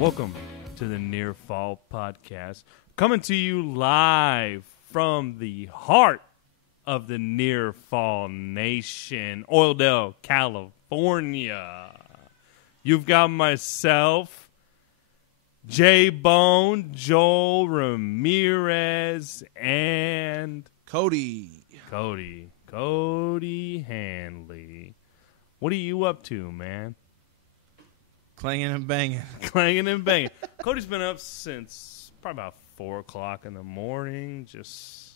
Welcome to the Near Fall Podcast, coming to you live from the heart of the Near Fall Nation, Oildale, California. You've got myself, J-Bone, Joel Ramirez, and Cody Handley. What are you up to, man? Clanging and banging. Clanging and banging. Cody's been up since probably about 4 o'clock in the morning. Just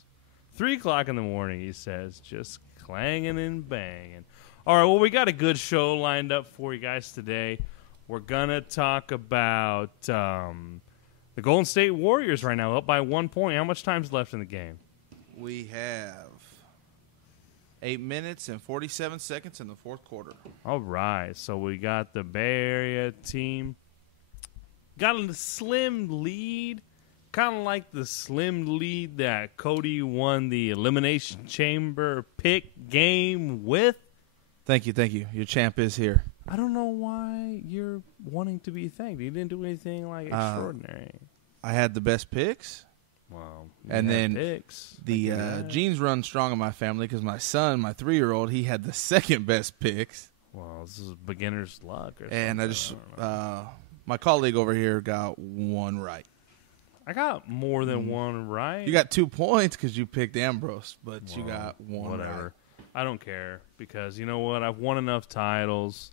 3 o'clock in the morning, he says. Just clanging and banging. All right, well, we got a good show lined up for you guys today. We're going to talk about the Golden State Warriors right now, up by 1 point. How much time's left in the game? We have 8 minutes and 47 seconds in the fourth quarter. All right, so we got the Bay Area team. Got a slim lead, kind of like the slim lead that Cody won the Elimination Chamber pick game with. Thank you. Your champ is here. I don't know why you're wanting to be thanked. You didn't do anything like extraordinary. I had the best picks. Well, and then picks. the genes run strong in my family because my son, my 3-year-old, he had the second best picks. Well, this is beginner's luck. And I just, my colleague over here got one right. I got more than one right. You got 2 points because you picked Ambrose, but you got one whatever. right. I don't care because you know what? I've won enough titles.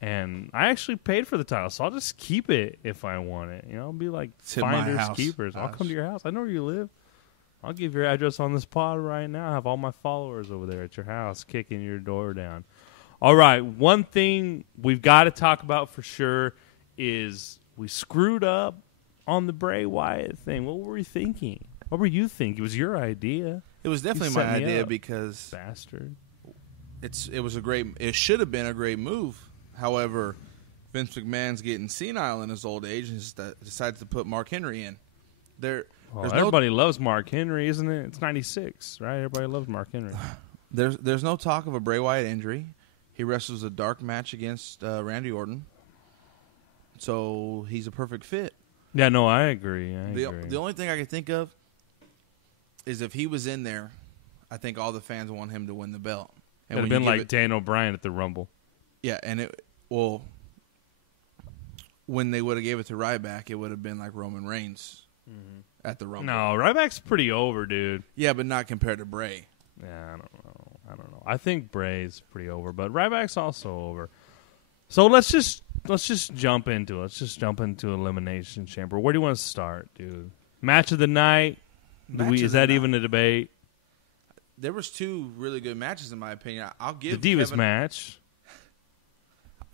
And I actually paid for the title, so I'll just keep it if I want it. You know, I'll be like finders, keepers. I'll come to your house. I know where you live. I'll give your address on this pod right now. I have all my followers over there at your house kicking your door down. All right, one thing we've got to talk about for sure is we screwed up on the Bray Wyatt thing. What were we thinking? What were you thinking? It was your idea. It was definitely my idea because bastard. It should have been a great move. However, Vince McMahon's getting senile in his old age and decides to put Mark Henry in. Everybody loves Mark Henry, isn't it? It's 96, right? Everybody loves Mark Henry. There's no talk of a Bray Wyatt injury. He wrestles a dark match against Randy Orton. So he's a perfect fit. Yeah, no, I agree. The only thing I can think of is if he was in there, I think all the fans want him to win the belt. It would have been like Dan O'Brien at the Rumble. Yeah, and when they would have gave it to Ryback, it would have been like Roman Reigns at the Rumble. No, Ryback's pretty over, dude. Yeah, but not compared to Bray. Yeah, I don't know. I think Bray's pretty over, but Ryback's also over. So let's just jump into it. Let's just jump into Elimination Chamber. Where do you want to start, dude? Match of the night? Is that even a debate? There was 2 really good matches, in my opinion. I'll give the Divas match.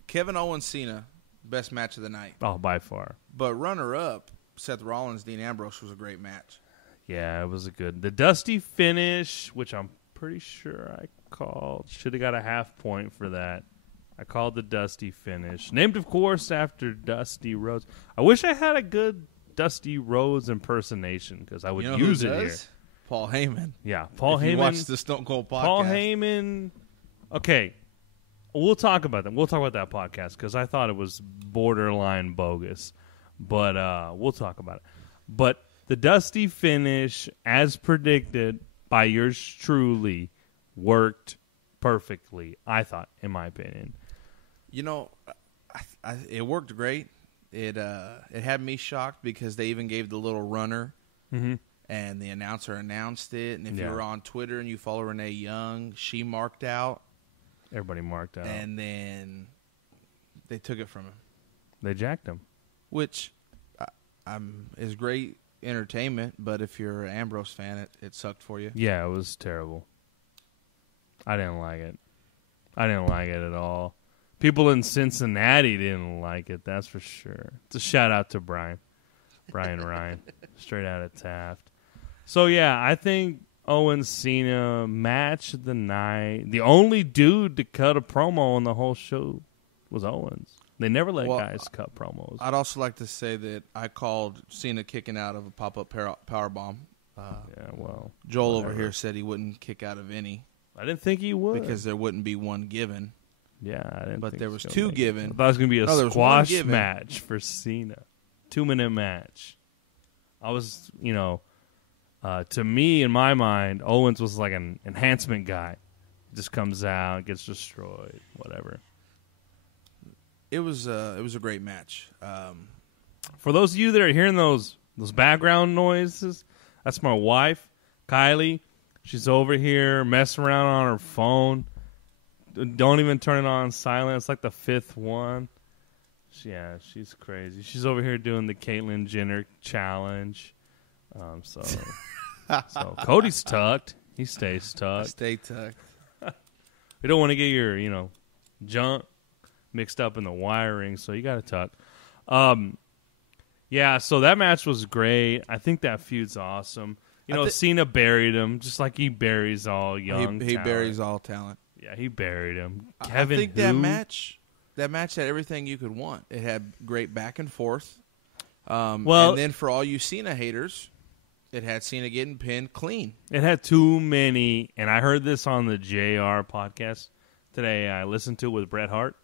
Kevin Owens Cena, best match of the night. Oh, by far. But runner-up, Seth Rollins, Dean Ambrose was a great match. Yeah, it was the Dusty finish, which I'm pretty sure I called. Should have got a half point for that. I called the Dusty finish. Named, of course, after Dusty Rhodes. I wish I had a good Dusty Rhodes impersonation because I would use it here. Paul Heyman. Yeah, Paul Heyman. You watch the Stone Cold podcast. Paul Heyman. Okay. We'll talk about that. We'll talk about that podcast because I thought it was borderline bogus. But we'll talk about it. But the Dusty finish, as predicted by yours truly, worked perfectly, I thought, in my opinion. You know, it worked great. It had me shocked because they even gave the little runner, and the announcer announced it. And if you were on Twitter and you follow Renee Young, she marked out. Everybody marked out. And then they took it from him. They jacked him. Which is great entertainment, but if you're an Ambrose fan, it sucked for you. Yeah, it was terrible. I didn't like it. I didn't like it at all. People in Cincinnati didn't like it, that's for sure. It's a shout-out to Brian Ryan, straight out of Taft. So, yeah, I think Owens-Cena match of the night. The only dude to cut a promo on the whole show was Owens. They never let guys cut promos. I'd also like to say that I called Cena kicking out of a pop-up powerbomb. Joel over here said he wouldn't kick out of any. I didn't think he would. Because there wouldn't be one given. Yeah, I didn't But think there was 2 given. I thought it was going to be a squash match for Cena. 2-minute match. I was, to me, in my mind, Owens was like an enhancement guy. Just comes out, gets destroyed, whatever. It was a great match. For those of you that are hearing those background noises, that's my wife, Kylie. She's over here messing around on her phone. Don't even turn it on silent. It's like the 5th one. Yeah, she's crazy. She's over here doing the Caitlyn Jenner challenge. So Cody's tucked. He stays tucked. Stay tucked. We don't want to get your, junk mixed up in the wiring, so you got to tuck. Yeah, so that match was great. I think that feud's awesome. Cena buried him just like he buries all young He buries all talent. Yeah, he buried him. I think that match had everything you could want. It had great back and forth. And then for all you Cena haters, it had Cena getting pinned clean. It had too many, and I heard this on the JR podcast today. I listened to it with Bret Hart.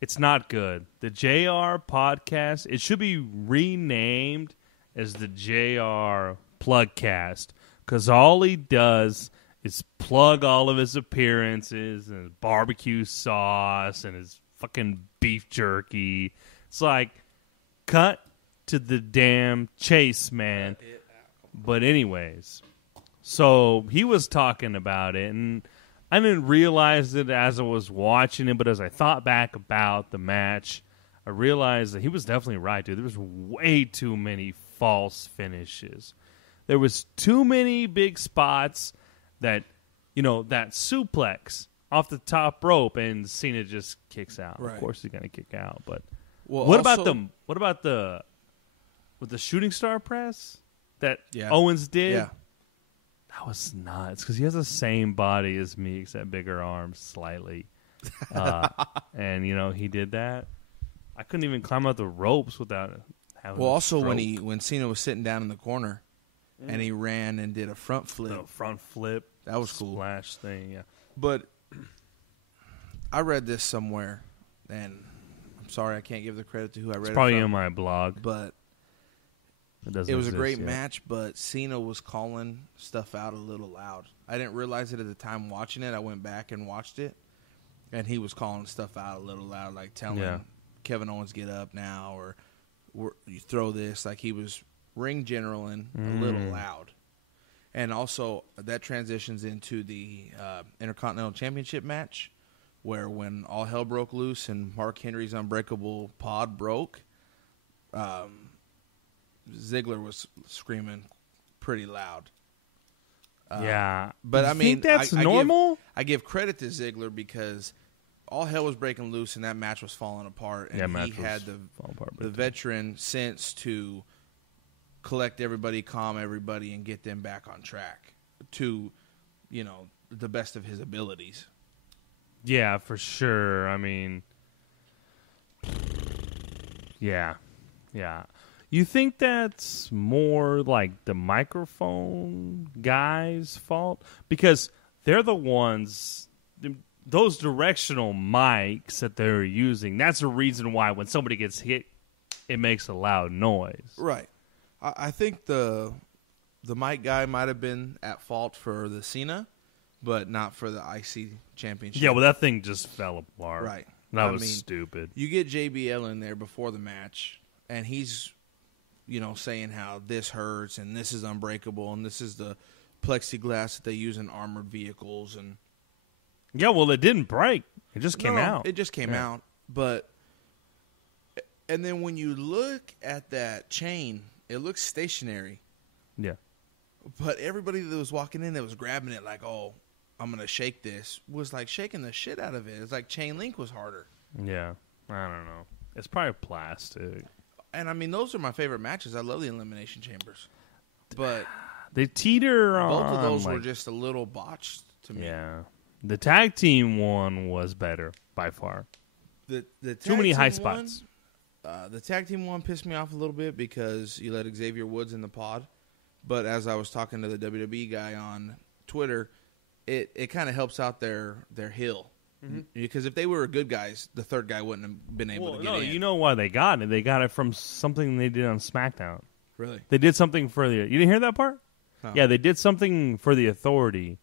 It's not good. The JR podcast, it should be renamed as the JR Plugcast, because all he does is plug all of his appearances and his barbecue sauce and his fucking beef jerky. It's like, cut to the damn chase, man. But anyways, so he was talking about it, and I didn't realize it as I was watching it, but as I thought back about the match, I realized that he was definitely right, dude. There was way too many false finishes. There was too many big spots that, that suplex off the top rope, and Cena just kicks out. Right. Of course he's going to kick out, but what about the shooting star press that Owens did? Yeah. That was nuts because he has the same body as me except bigger arms slightly. And, he did that. I couldn't even climb out the ropes without having a stroke. when Cena was sitting down in the corner and he ran and did a front flip. The front flip. That was cool. Splash thing, yeah. But I read this somewhere, and I'm sorry I can't give the credit to who I read it from. It's probably in my blog. But it was a great match, but Cena was calling stuff out a little loud. I didn't realize it at the time watching it. I went back and watched it, and he was calling stuff out a little loud, like telling Kevin Owens, get up now, or you throw this. Like he was ring generaling a little loud. And also, that transitions into the Intercontinental Championship match, where when all hell broke loose and Mark Henry's unbreakable pod broke, Ziggler was screaming pretty loud. But I mean, think that's normal? I give credit to Ziggler because all hell was breaking loose and that match was falling apart. And he had the veteran sense to collect everybody, calm everybody, and get them back on track to, the best of his abilities. Yeah, for sure. I mean, yeah. You think that's more like the microphone guy's fault? Because they're the ones, those directional mics that they're using, that's the reason why when somebody gets hit, it makes a loud noise. Right. I think the mic guy might have been at fault for the Cena, but not for the IC championship. Yeah, well, that thing just fell apart. Right. That was stupid. You get JBL in there before the match, and he's, saying how this hurts, and this is unbreakable, and this is the plexiglass that they use in armored vehicles. And yeah, well, it didn't break. It just came out. It just came out. And then when you look at that chain, it looks stationary. Yeah. But everybody that was walking in that was grabbing it like, oh, I'm going to shake this, was like shaking the shit out of it. It's like chain link was harder. Yeah. I don't know. It's probably plastic. And, I mean, those are my favorite matches. I love the Elimination Chambers. But they teeter on. Both of those were just a little botched to me. Yeah. The tag team one was better by far. The too many high spots. The tag team one pissed me off a little bit because you let Xavier Woods in the pod. But as I was talking to the WWE guy on Twitter, it kind of helps out their heel Because if they were good guys, the third guy wouldn't have been able to get in. You know why they got it? They got it from something they did on SmackDown. Really? They did something for the... You didn't hear that part? No. Yeah, they did something for the Authority.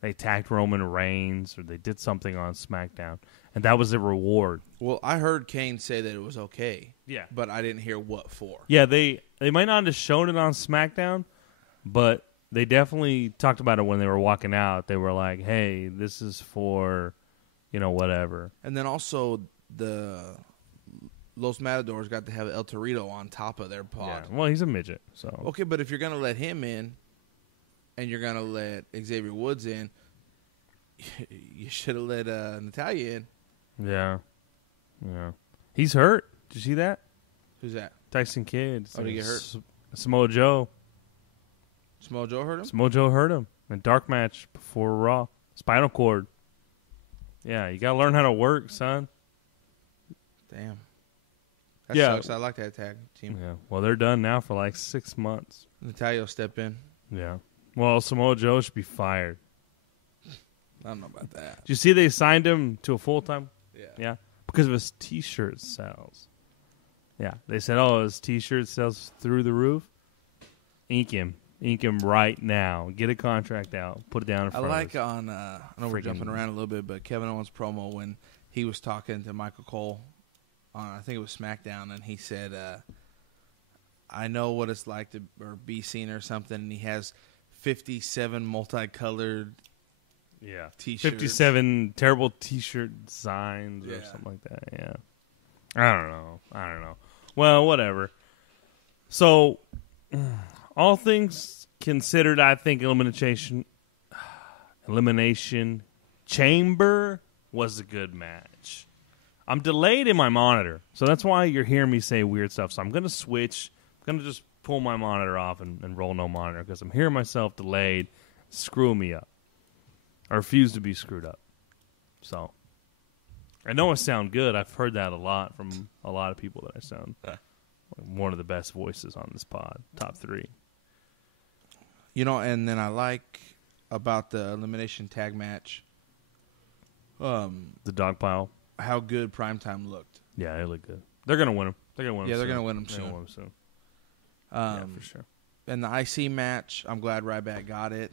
They attacked Roman Reigns, or they did something on SmackDown, and that was a reward. Well, I heard Kane say that it was okay. Yeah. But I didn't hear what for. Yeah, they might not have shown it on SmackDown, but they definitely talked about it when they were walking out. They were like, hey, this is for, whatever. And then also the Los Matadors got to have El Torito on top of their pod. Yeah. Well, he's a midget, so. Okay, but if you're going to let him in and you're going to let Xavier Woods in, you should have let Natalya in. Yeah. Yeah. He's hurt. Did you see that? Who's that? Tyson Kidd. Oh, did he get hurt? Samoa Joe. Samoa Joe hurt him? Samoa Joe hurt him in a dark match before Raw. Spinal cord. Yeah, you got to learn how to work, son. Damn. That sucks. I like that tag team. Yeah. Well, they're done now for like 6 months. Natalya will step in. Yeah. Well, Samoa Joe should be fired. I don't know about that. Did you see they signed him to a full-time? Yeah. Yeah. Because of his T-shirt sales. Yeah. They said, his T-shirt sales through the roof. Ink him. Ink him right now. Get a contract out. Put it down in front I like of us. on, I know we're jumping around a little bit, but Kevin Owens' promo when he was talking to Michael Cole on, I think it was SmackDown, and he said, I know what it's like to be seen or something, and he has 57 multicolored T-shirts. 57 terrible T-shirt designs or something like that. Yeah. I don't know. Well, whatever. So, all things considered, I think Elimination Chamber was a good match. I'm delayed in my monitor, so that's why you're hearing me say weird stuff. So I'm going to switch. I'm going to just pull my monitor off and roll no monitor because I'm hearing myself delayed, screwing me up. I refuse to be screwed up. So, I know I sound good. I've heard that a lot from a lot of people that I sound like one of the best voices on this pod. Top 3. And then I like about the Elimination Tag match. The dog pile. How good Primetime looked. Yeah, they look good. They're going to win them. They're going to win them Yeah, soon. they're going to win them soon. Win them soon. Yeah, for sure. And the IC match, I'm glad Ryback got it.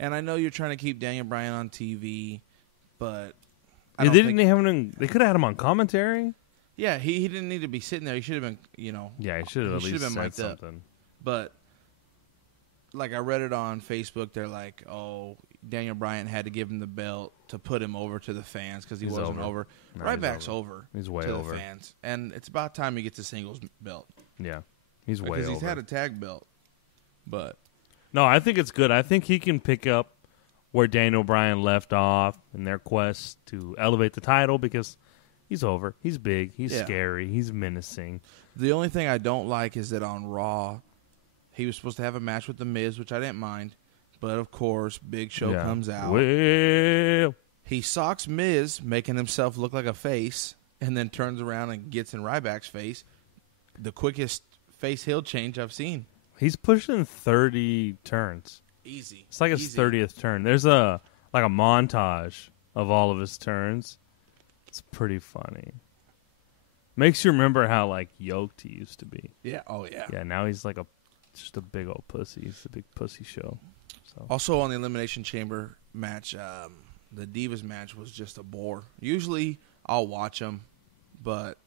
And I know you're trying to keep Daniel Bryan on TV, but they could have had him on commentary. Yeah, he didn't need to be sitting there. He should have been, Yeah, he should have at least been said mic'd up. something. But like I read it on Facebook, they're like, "Oh, Daniel Bryan had to give him the belt to put him over to the fans because he wasn't over." No, Ryback's over. He's way to over. the fans, and it's about time he gets a singles belt. Yeah, he's way over. Because he's had a tag belt, but no, I think it's good. I think he can pick up where Daniel Bryan left off in their quest to elevate the title because he's over. He's big. He's scary. He's menacing. The only thing I don't like is that on Raw, he was supposed to have a match with The Miz, which I didn't mind. But, of course, Big Show comes out. Well, he socks Miz, making himself look like a face, and then turns around and gets in Ryback's face. The quickest face heel change I've seen. He's pushing 30 turns. Easy. It's like his 30th turn. There's a montage of all of his turns. It's pretty funny. Makes you remember how yoked he used to be. Yeah. Oh yeah. Yeah. Now he's just a big old pussy. He's a big pussy show. So also on the Elimination Chamber match, the Divas match was just a bore. Usually I'll watch them, but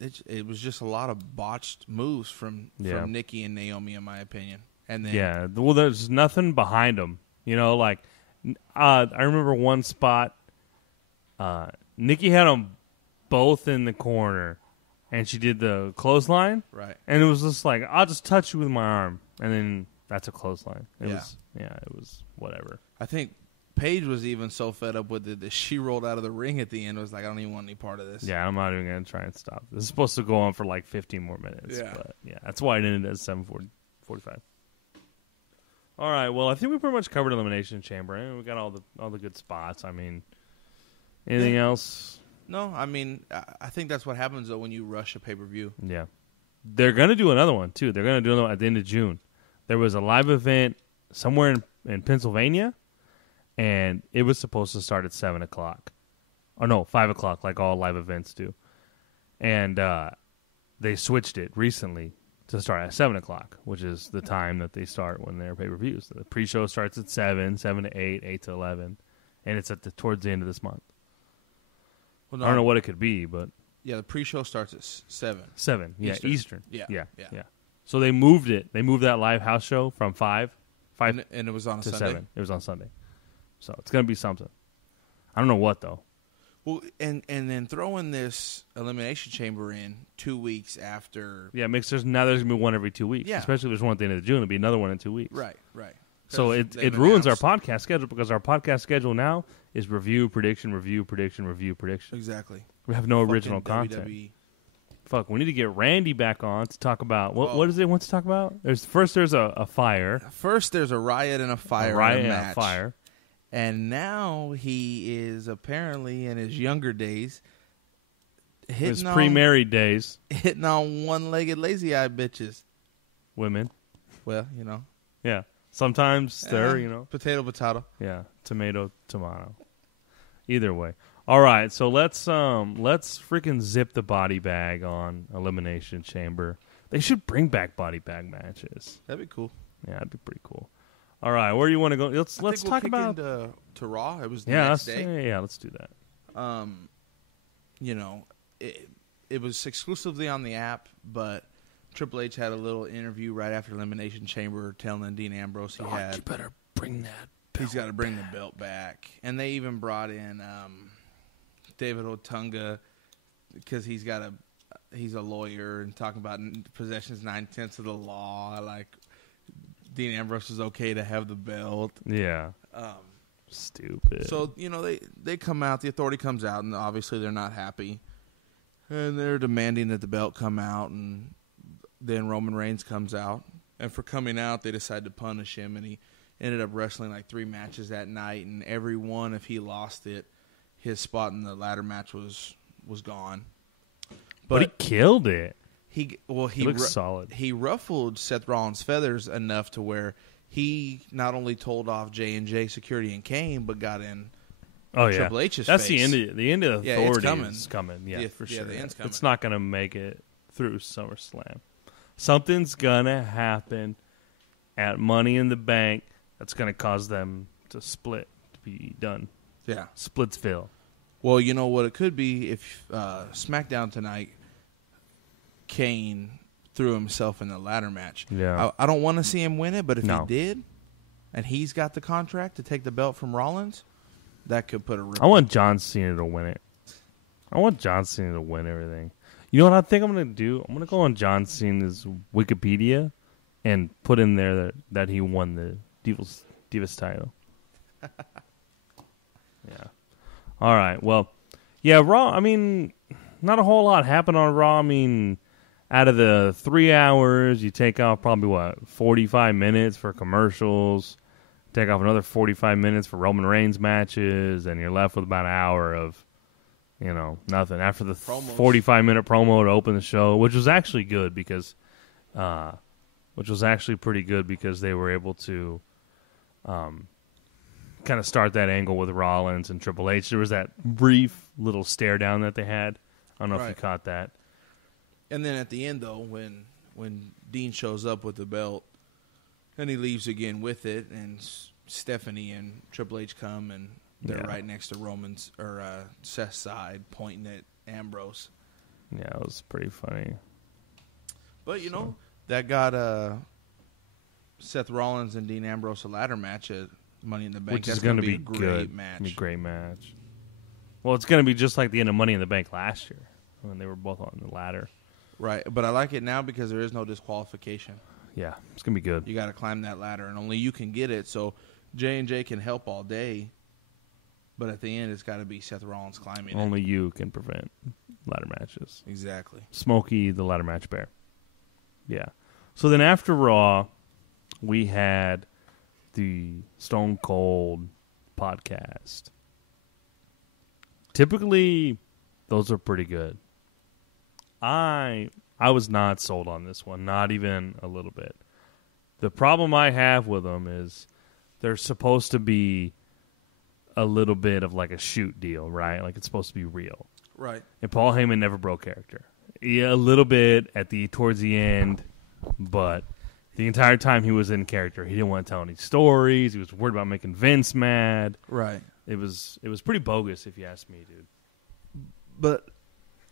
it was just a lot of botched moves from Nikki and Naomi, in my opinion. And then well, there's nothing behind them. I remember one spot. Nikki had them both in the corner, and she did the clothesline. Right. And it was just like, I'll just touch you with my arm, and then that's a clothesline. It was whatever. I think Paige was even so fed up with it that she rolled out of the ring at the end. Was like, I don't even want any part of this. Yeah, I'm not even going to try and stop. This is supposed to go on for 15 more minutes. Yeah. But that's why it ended at 7:45. All right, well, I think we pretty much covered Elimination Chamber. We got all the good spots. I mean, anything else? No, I mean, I think that's what happens, though, when you rush a pay-per-view. Yeah. They're going to do another one, too. They're going to do another one at the end of June. There was a live event somewhere in Pennsylvania, and it was supposed to start at 7 o'clock. Or no, 5 o'clock, like all live events do. And they switched it recently to start at 7 o'clock, which is the time that they start when they're pay-per-views. The pre-show starts at 7 to 8, 8 to 11, and it's towards the end of this month. Well, no, I don't know what it could be, but... Yeah, the pre-show starts at 7. 7, yeah, Eastern. Yeah. So they moved it. They moved that live house show from 5 and it was on to Sunday? 7. It was on Sunday. So it's going to be something. I don't know what, though. Well, and then throwing this Elimination Chamber in 2 weeks after... Yeah, there's going to be one every 2 weeks. Yeah. Especially if there's one at the end of June. There'll be another one in 2 weeks. Right. So it ruins our podcast schedule because our podcast schedule now is review, prediction, review, prediction, review, prediction. Exactly. We have no original content. WWE. Fuck, we need to get Randy back on to talk about... What does it want to talk about? There's a fire. First, there's a riot and a fire. A riot and a and match. a fire. And now he is apparently in his younger days his pre-married days. Hitting on one-legged lazy eye bitches. Women. Well, you know. Yeah. Sometimes they're, Potato. Yeah. Tomato. Either way. All right, so let's freaking zip the body bag on Elimination Chamber. They should bring back body bag matches. That'd be cool. Yeah, that'd be pretty cool. All right, where do you want to go? Let's talk about to Raw. It was the next day. Yeah, let's do that. It was exclusively on the app, but Triple H had a little interview right after Elimination Chamber telling Dean Ambrose you better bring that belt he's got to bring the belt back. And they even brought in David Otunga because he's a lawyer and talking about possession's 9/10 of the law. Like Dean Ambrose is okay to have the belt. Yeah. Stupid. So, they come out, the authority comes out, and obviously they're not happy. And they're demanding that the belt come out, and then Roman Reigns comes out. And for coming out, they decide to punish him, and he ended up wrestling like 3 matches that night, and every one, if he lost it, his spot in the ladder match was gone. But he killed it. He looks solid. He ruffled Seth Rollins' feathers enough to where he not only told off J&J Security and Kane, but got in Triple H's That's face. the end of the authority is coming. Yeah, for yeah, sure. the end's coming. It's not going to make it through SummerSlam. Something's going to happen at Money in the Bank that's going to cause them to split, to be done. Yeah. Splitsville. Well, you know what it could be if SmackDown tonight, Kane threw himself in the ladder match. Yeah. I don't want to see him win it, but if he did, and he's got the contract to take the belt from Rollins, that could put a ripple. I want John Cena to win it. I want John Cena to win everything. You know what I think I'm going to do? I'm going to go on John Cena's Wikipedia and put in there that he won the Divas title. Yeah. All right. Well, yeah, Raw, I mean, not a whole lot happened on Raw. I mean, out of the 3 hours, you take off probably, 45 minutes for commercials, take off another 45 minutes for Roman Reigns matches, and you're left with about an hour of, nothing. After the 45-minute promo to open the show, which was actually good because, pretty good because they were able to kind of start that angle with Rollins and Triple H. There was that brief little stare down that they had. I don't know if you caught that. And then at the end, though, when Dean shows up with the belt, and he leaves again with it, and Stephanie and Triple H come, and they're right next to Roman's or Seth's side, pointing at Ambrose. Yeah, it was pretty funny. But that got Seth Rollins and Dean Ambrose a ladder match at Money in the Bank. Which is going to be a great good. match. Be a great match. Well, it's going to be just like the end of Money in the Bank last year when they were both on the ladder. Right, but I like it now because there is no disqualification. Yeah, it's going to be good. You got to climb that ladder, and only you can get it. So J&J can help all day, but at the end, it's got to be Seth Rollins climbing it. Only you can prevent ladder matches. Exactly. Smokey, the ladder match bear. Yeah. So then after Raw, we had the Stone Cold podcast. Typically, those are pretty good. I was not sold on this one, not even a little bit. The problem I have with them is they're supposed to be a little bit of like a shoot deal, right? Like it's supposed to be real. Right. And Paul Heyman never broke character. Yeah, a little bit towards the end, but the entire time he was in character, he didn't want to tell any stories. He was worried about making Vince mad. Right. It was pretty bogus, if you ask me, dude. But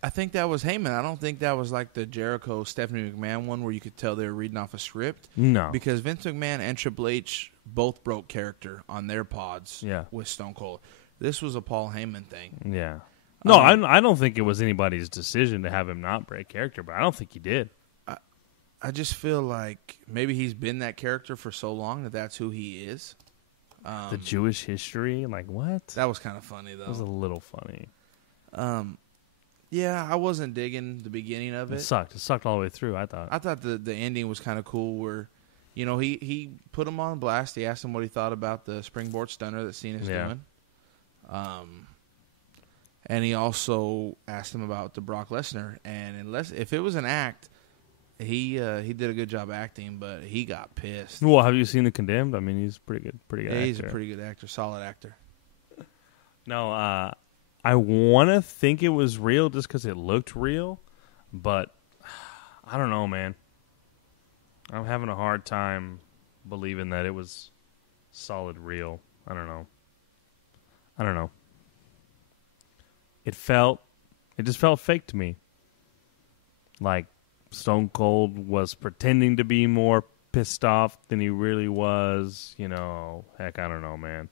I think that was Heyman. I don't think that was like the Jericho Stephanie McMahon one where you could tell they were reading off a script. No, because Vince McMahon and Triple H both broke character on their pods. With Stone Cold. This was a Paul Heyman thing. Yeah. No, I don't think it was anybody's decision to have him not break character, but I don't think he did. I just feel like maybe he's been that character for so long that that's who he is. The Jewish history, like what? That was kind of funny, though. It was a little funny. Yeah, I wasn't digging the beginning of it. It sucked. It sucked all the way through, I thought. I thought the ending was kind of cool where, he put him on blast. He asked him what he thought about the springboard stunner that Cena's doing. And he also asked him about the Brock Lesnar. And if it was an act, he did a good job acting, but he got pissed. Well, have you seen The Condemned? I mean, he's pretty good actor. He's a pretty good actor, solid actor. No, I want to think it was real just because it looked real, but I don't know, man. I'm having a hard time believing that it was solid real. I don't know. It just felt fake to me. Like Stone Cold was pretending to be more pissed off than he really was. Heck, I don't know, man.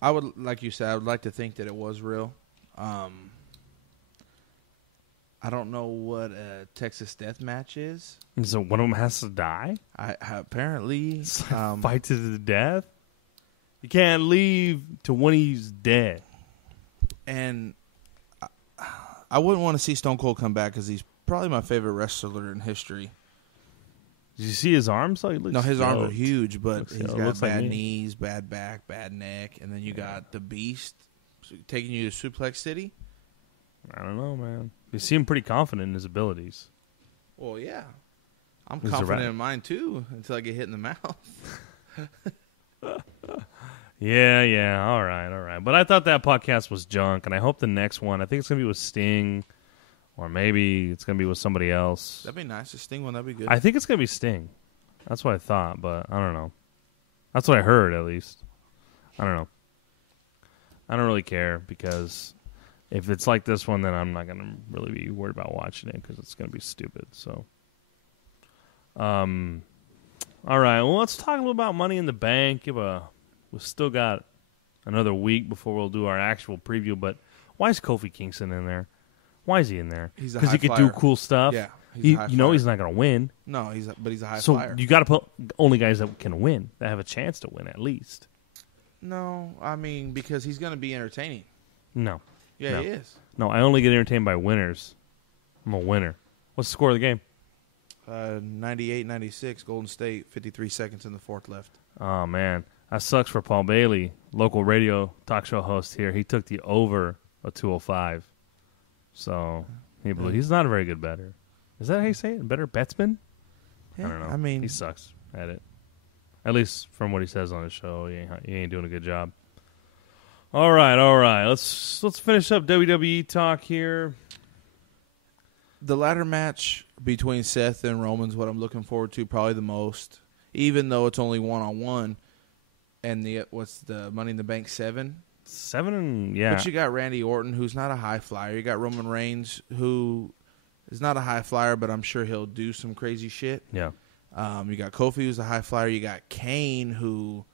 I would, like you said, I would like to think that it was real. I don't know what a Texas death match is. So one of them has to die? Apparently. Fight to the death? You can't leave till when he's dead. And I wouldn't want to see Stone Cold come back because he's probably my favorite wrestler in history. Did you see his arms? No, his arms are huge, but he's got bad knees, bad back, bad neck, and then you got the Beast taking you to Suplex City. I don't know, man. You seem pretty confident in his abilities. Well, yeah. I'm confident in mine, too, until I get hit in the mouth. Yeah. All right. But I thought that podcast was junk, and I hope the next one, I think it's going to be with Sting, or maybe it's going to be with somebody else. That'd be nice. The Sting one, that'd be good. I think it's going to be Sting. That's what I thought, but I don't know. That's what I heard, at least. I don't know. I don't really care, because if it's like this one, then I'm not going to really be worried about watching it, because it's going to be stupid. So, all right. Well, let's talk a little about Money in the Bank. We've still got another week before we'll do our actual preview, but why is Kofi Kingston in there? Why is he in there? Because he could do cool stuff. Yeah, he's a high flyer. He's not going to win. No, but he's a high flyer. So you got to put only guys that can win, that have a chance to win at least. No, I mean, because he's going to be entertaining. No. Yeah, he is. No, I only get entertained by winners. I'm a winner. What's the score of the game? 98-96, Golden State, 53 seconds in the fourth left. Oh, man. That sucks for Paul Bailey, local radio talk show host here. He took the over a 205. So he's not a very good bettor. Is that how you say it? Better betsman? Yeah, I don't know. I mean, he sucks at it. At least from what he says on his show, he ain't doing a good job. All right. Let's finish up WWE talk here. The ladder match between Seth and Roman's what I'm looking forward to probably the most, even though it's only one-on-one. And what's the Money in the Bank 7? 7, yeah. But you got Randy Orton, who's not a high flyer. You got Roman Reigns, who is not a high flyer, but I'm sure he'll do some crazy shit. Yeah. You got Kofi, who's a high flyer. You got Kane, who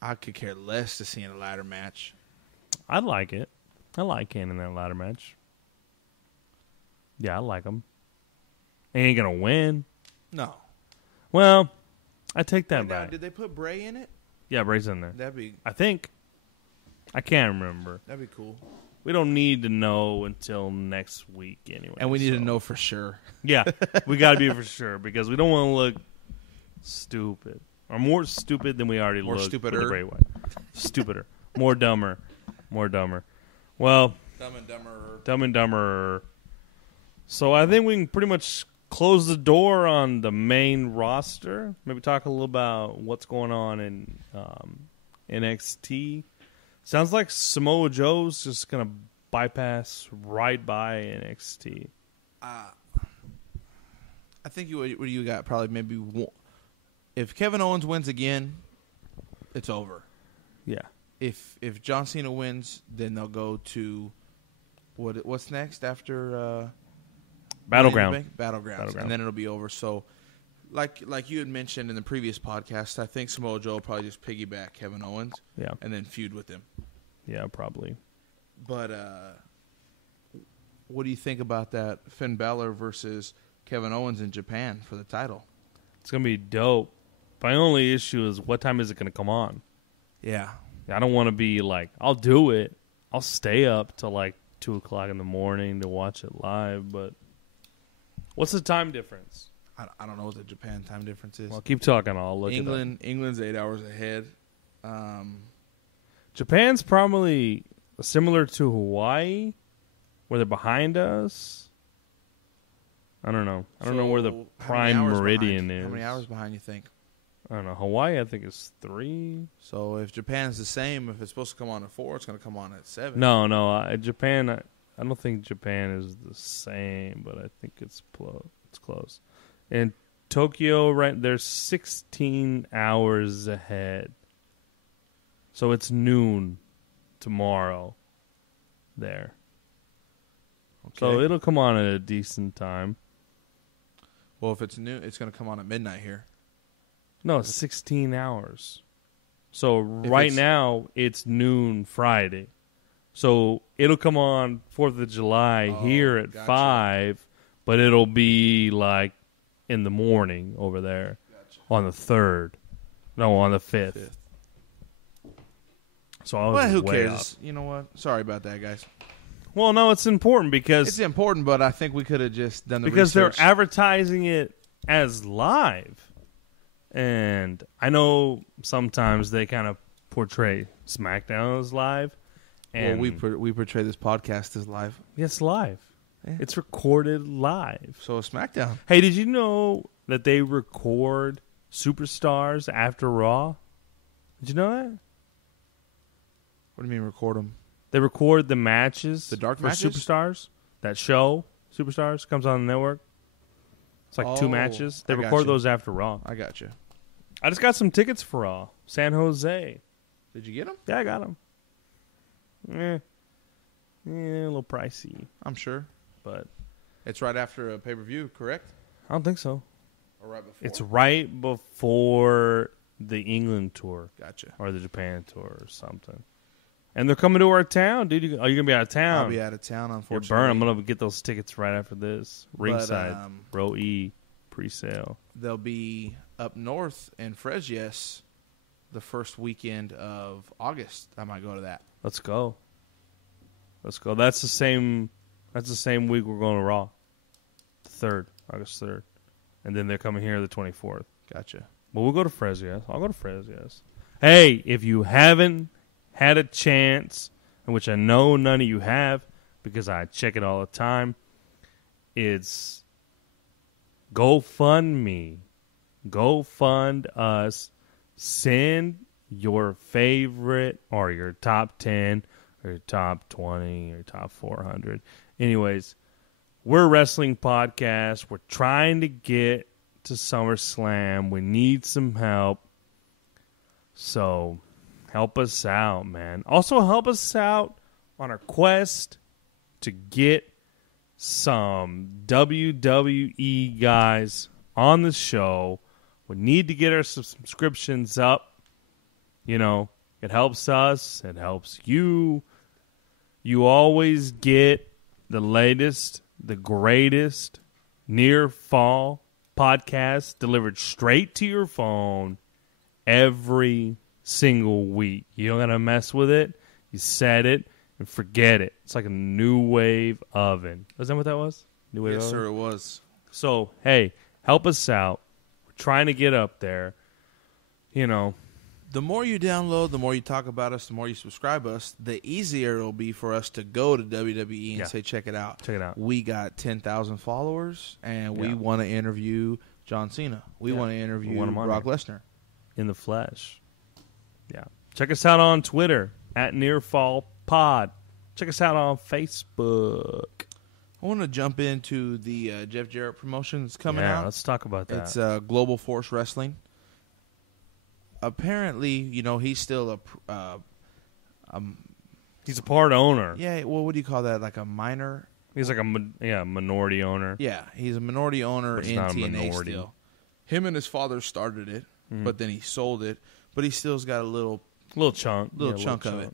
I could care less to see in a ladder match. I'd like it. I like Kane in that ladder match. Yeah, I like him. He ain't going to win. No. Well, I take that back. Did they put Bray in it? Yeah, Bray's in there. That'd be. I think. I can't remember. That'd be cool. We don't need to know until next week anyway. And we need to know for sure. Yeah, we got to be for sure because we don't want to look stupid. Or more stupid than we already look. More stupider. The Bray Wyatt. Stupider. More dumber. Well. Dumb and dumber. Dumb and dumber. So I think we can pretty much close the door on the main roster. Maybe talk a little about what's going on in NXT. Sounds like Samoa Joe's just going to bypass right by NXT. I think what you got probably maybe one. If Kevin Owens wins again, it's over. Yeah. If John Cena wins, then they'll go to what's next after Battleground, and then it'll be over. So, like you had mentioned in the previous podcast, I think Samoa Joe will probably just piggyback Kevin Owens, and then feud with him. Yeah, probably. But what do you think about that Finn Balor versus Kevin Owens in Japan for the title? It's gonna be dope. My only issue is what time is it gonna come on? Yeah. I don't want to be like, I'll do it. I'll stay up till like 2 o'clock in the morning to watch it live. But what's the time difference? I don't know what the Japan time difference is. Well, keep talking. I'll look it up. England's 8 hours ahead. Japan's probably similar to Hawaii, where they're behind us. I don't know. I don't know where the prime meridian is. How many hours behind you think? I don't know. Hawaii, I think, is 3. So if Japan's the same, if it's supposed to come on at 4, it's going to come on at 7. No. Japan, I don't think Japan is the same, but I think it's close. And Tokyo, right, they're 16 hours ahead. So it's noon tomorrow there. Okay. So it'll come on at a decent time. Well, if it's noon, it's going to come on at midnight here. No, it's 16 hours. So right now, it's noon Friday. So it'll come on 4th of July here at 5, but it'll be like in the morning over there on the 3rd. No, on the 5th. So I was who way cares? up. You know what? Sorry about that, guys. Well, no, it's important because... It's important, but I think we could have just done the because research. They're advertising it as live. And I know sometimes they kind of portray SmackDown as live. And we portray this podcast as live. Yes, live. Yeah. It's recorded live. So is SmackDown. Hey, did you know that they record superstars after Raw? Did you know that? What do you mean record them? They record the matches. The dark for matches? Superstars. That show, Superstars, comes on the network. It's like 2 matches. They record those after Raw. I got you. I just got some tickets for Raw. San Jose. Did you get them? Yeah, I got them. A little pricey. I'm sure. But it's right after a pay-per-view, correct? I don't think so. Or right before? It's right before the England tour. Gotcha. Or the Japan tour or something. And they're coming to our town, dude. You're going to be out of town. I'll be out of town, unfortunately. You're burned. I'm going to get those tickets right after this. Ringside, row E, pre-sale. They'll be up north in Fresies the first weekend of August. I might go to that. Let's go. That's the same week we're going to Raw. The 3rd, August 3rd. And then they're coming here the 24th. Gotcha. Well, we'll go to Fresies. I'll go to Fresies. Hey, if you haven't had a chance, in which I know none of you have, because I check it all the time, it's GoFundMe. Go fund us. Send your favorite or your top 10 or your top 20 or your top 400. Anyways, we're a wrestling podcast. We're trying to get to SummerSlam. We need some help. So help us out, man. Also help us out on our quest to get some WWE guys on the show. We need to get our subscriptions up. You know, it helps us. It helps you. You always get the latest, the greatest near fall podcast delivered straight to your phone every single week. You don't got to mess with it. You set it and forget it. It's like a new wave oven. Is that what that was? New wave oven? Yes, sir, it was. So, hey, help us out. We're trying to get up there. You know, The more you download, the more you talk about us, the more you subscribe us, the easier it'll be for us to go to WWE and say, check it out. Check it out. We got 10,000 followers, and we want to interview John Cena. We want to interview Brock Lesnar. In the flesh. Yeah. Check us out on Twitter, @NearFallPod. Check us out on Facebook. I want to jump into the Jeff Jarrett promotion that's coming out. Yeah, let's talk about that. It's Global Force Wrestling. Apparently, he's still he's a part owner. Yeah, well, what do you call that? Like a minor? He's like a minority owner. Yeah, he's a minority owner in TNA still. Him and his father started it, but then he sold it. But he still's got a little chunk of it.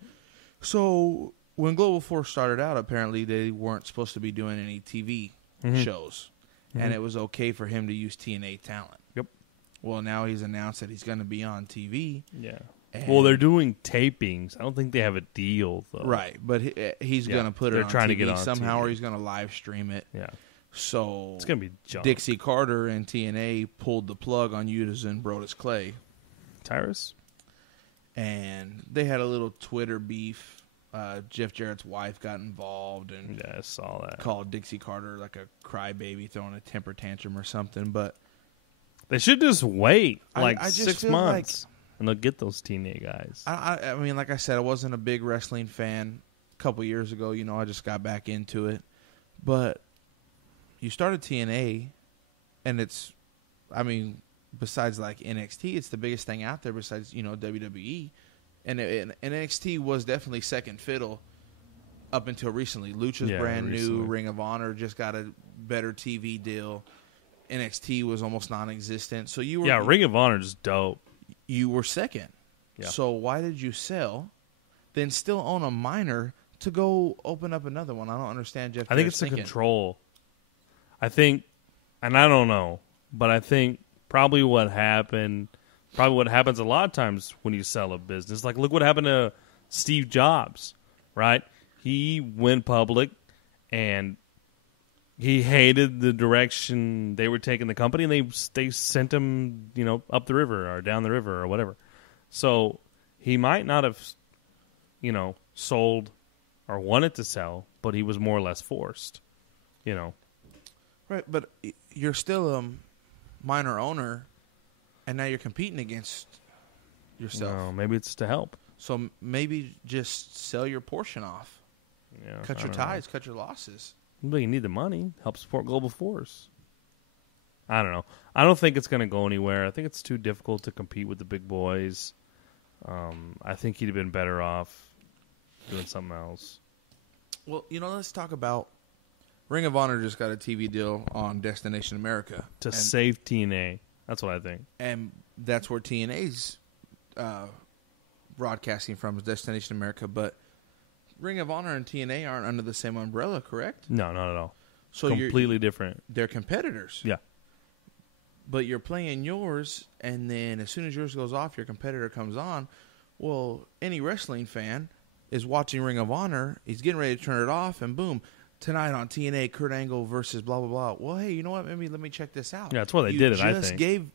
So when Global Force started out, apparently they weren't supposed to be doing any TV shows, and it was okay for him to use TNA talent. Yep. Well, now he's announced that he's going to be on TV. Yeah. Well, they're doing tapings. I don't think they have a deal, though. Right, but he's going to put it on trying TV to get on somehow, TV. or he's going to live stream it. Yeah. So it's going to be junk. Dixie Carter and TNA pulled the plug on Yutas and Brodus Clay. Tyrus? And they had a little Twitter beef. Jeff Jarrett's wife got involved and I saw that. Called Dixie Carter like a crybaby throwing a temper tantrum or something. But they should just wait I 6 months. And they'll get those TNA guys. I mean, like I said, I wasn't a big wrestling fan a couple years ago. I just got back into it. But you started TNA, and it's, besides like NXT, it's the biggest thing out there besides, WWE. And NXT was definitely second fiddle up until recently. Lucha's brand new. Ring of Honor just got a better TV deal. NXT was almost non-existent. So you were Ring of Honor is dope. You were second. Yeah. So why did you sell, then still own a minor to go open up another one? I don't understand Jeff. I think it's the control. I think, and I don't know, but I think probably what happens a lot of times when you sell a business. Like, look what happened to Steve Jobs, right? He went public, and he hated the direction they were taking the company, and they sent him, up the river or down the river or whatever. So he might not have, sold or wanted to sell, but he was more or less forced, Right, but you're still a minor owner, and now you're competing against yourself. No, maybe it's to help. So maybe just sell your portion off. Yeah, cut your ties, cut your losses. But you need the money. Help support Global Force. I don't know. I don't think it's going to go anywhere. I think it's too difficult to compete with the big boys. I think he'd have been better off doing something else. Well, let's talk about Ring of Honor just got a TV deal on Destination America. To save TNA. That's what I think. And that's where TNA's broadcasting from, is Destination America. But Ring of Honor and TNA aren't under the same umbrella, correct? No, not at all. So completely different. They're competitors. Yeah. But you're playing yours, and then as soon as yours goes off, your competitor comes on. Well, any wrestling fan is watching Ring of Honor. He's getting ready to turn it off, and boom, tonight on TNA, Kurt Angle versus blah, blah, blah. Well, hey, you know what? Maybe let me check this out. Yeah, that's why they did it, I think.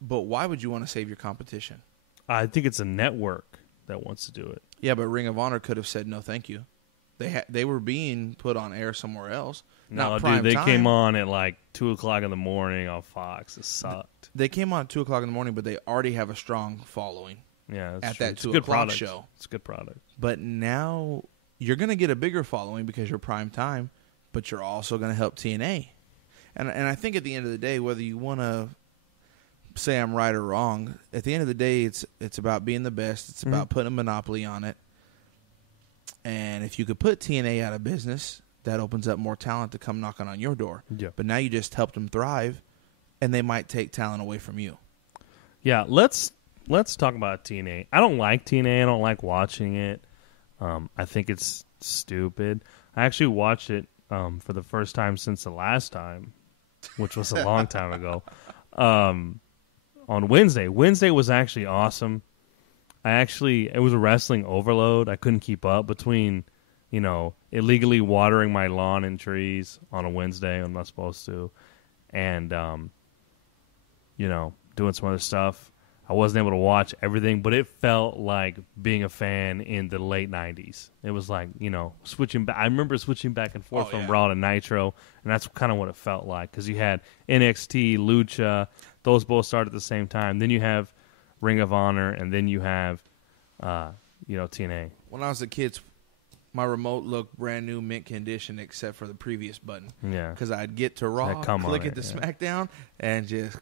But why would you want to save your competition? I think it's a network that wants to do it. Yeah, but Ring of Honor could have said no, thank you. They were being put on air somewhere else. No, dude, they came on at like 2 o'clock in the morning on Fox. It sucked. They came on at 2 o'clock in the morning, but they already have a strong following. Yeah, at that 2 o'clock show. It's a good product. But now you're going to get a bigger following because you're prime time, but you're also going to help TNA. And I think at the end of the day, whether you want to say I'm right or wrong, at the end of the day, it's about being the best. It's about putting a monopoly on it. And if you could put TNA out of business, that opens up more talent to come knocking on your door. Yeah. But now you just helped them thrive, and they might take talent away from you. Yeah, let's talk about TNA. I don't like TNA. I don't like watching it. I think it's stupid. I actually watched it for the first time since the last time, which was a long time ago, on Wednesday. Wednesday was actually awesome. It was a wrestling overload. I couldn't keep up between, illegally watering my lawn and trees on a Wednesday. I'm not supposed to. And, doing some other stuff. I wasn't able to watch everything, but it felt like being a fan in the late 90s. It was like, switching back. I remember switching back and forth from Raw to Nitro, and that's kind of what it felt like, because you had NXT, Lucha, those both started at the same time. Then you have Ring of Honor, and then you have, TNA. When I was a kid, my remote looked brand new, mint condition, except for the previous button. Yeah. Because I'd get to Raw, click it to SmackDown, and just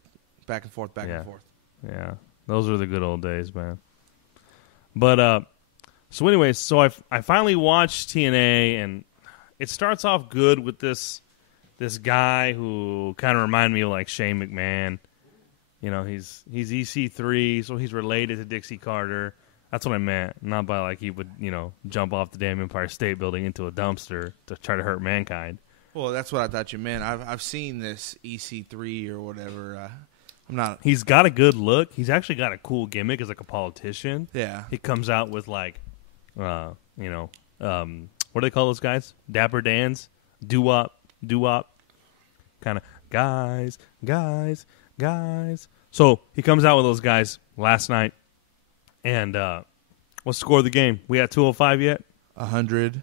back and forth, back and forth. Yeah. Those were the good old days, man. But, so anyways, so I finally watched TNA, and it starts off good with this guy who kind of reminded me of like Shane McMahon. He's EC3, so he's related to Dixie Carter. That's what I meant. Not by like he would, jump off the damn Empire State Building into a dumpster to try to hurt mankind. Well, that's what I thought you meant. I've seen this EC3 or whatever. I'm not. He's got a good look. He's actually got a cool gimmick as like a politician. Yeah. He comes out with like, what do they call those guys? Dapper Dans, doo-wop, kind of guys. So he comes out with those guys last night, and what's the score of the game? We at 2:05 yet? 100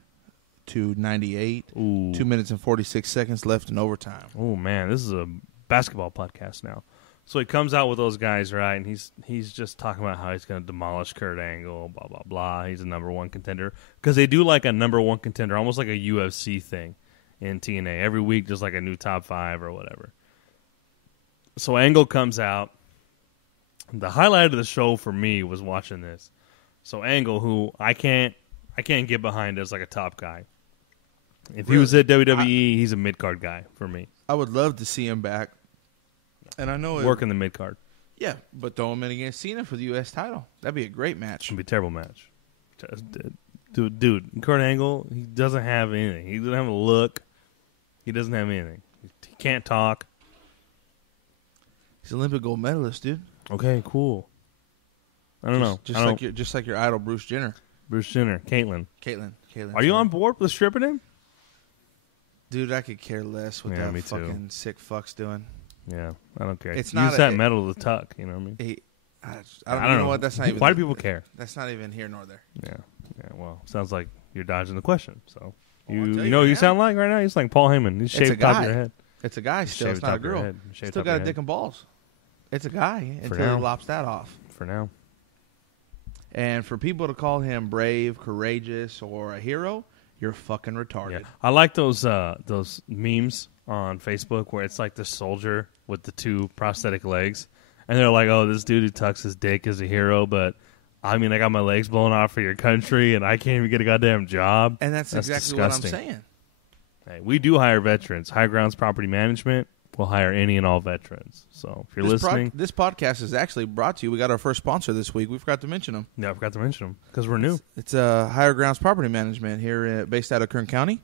to 98. Ooh. 2 minutes and 46 seconds left in overtime. Oh man, this is a basketball podcast now. So he comes out with those guys, right? And he's just talking about how he's going to demolish Kurt Angle, blah, blah, blah. He's a number one contender. Because they do like a number one contender, almost like a UFC thing in TNA. Every week, just like a new top 5 or whatever. So Angle comes out. The highlight of the show for me was watching this. So Angle, who I can't get behind as like a top guy. If he was at WWE, he's a mid-card guy for me. I would love to see him back. And I know work in the mid card. Yeah, but throw him in against Cena for the U.S. title. That'd be a great match. It'd be a terrible match. Dude, Kurt Angle, he doesn't have anything. He doesn't have a look. He doesn't have anything. He can't talk. He's an Olympic gold medalist, dude. Okay, cool. I don't know. Just like your idol, Bruce Jenner. Caitlyn. Are you on board with stripping him? Dude, I could care less what that fucking sick fuck's doing. Yeah, I don't care. It's Use that metal to tuck, you know what I mean? I don't know what that's not even. Why do people care? That's not even here nor there. Yeah. Well, sounds like you're dodging the question. So you know what you sound like right now? You're like Paul Heyman. You shaved the top of your head. It's a guy still. It's not a girl. Still got a dick and balls. It's a guy until he lops that off. For now. And for people to call him brave, courageous, or a hero, you're fucking retarded. Yeah. I like those memes on Facebook where it's like the soldier with the 2 prosthetic legs, and they're like, "Oh, this dude who tucks his dick is a hero," but I mean, I got my legs blown off for your country, and I can't even get a goddamn job. And that's exactly disgusting. What I'm saying. Hey, we do hire veterans. High Grounds Property Management will hire any and all veterans. So if you're listening, this podcast is actually brought to you. We got our first sponsor this week. We forgot to mention them. Yeah, I forgot to mention them because we're new. It's Higher Grounds Property Management here, based out of Kern County.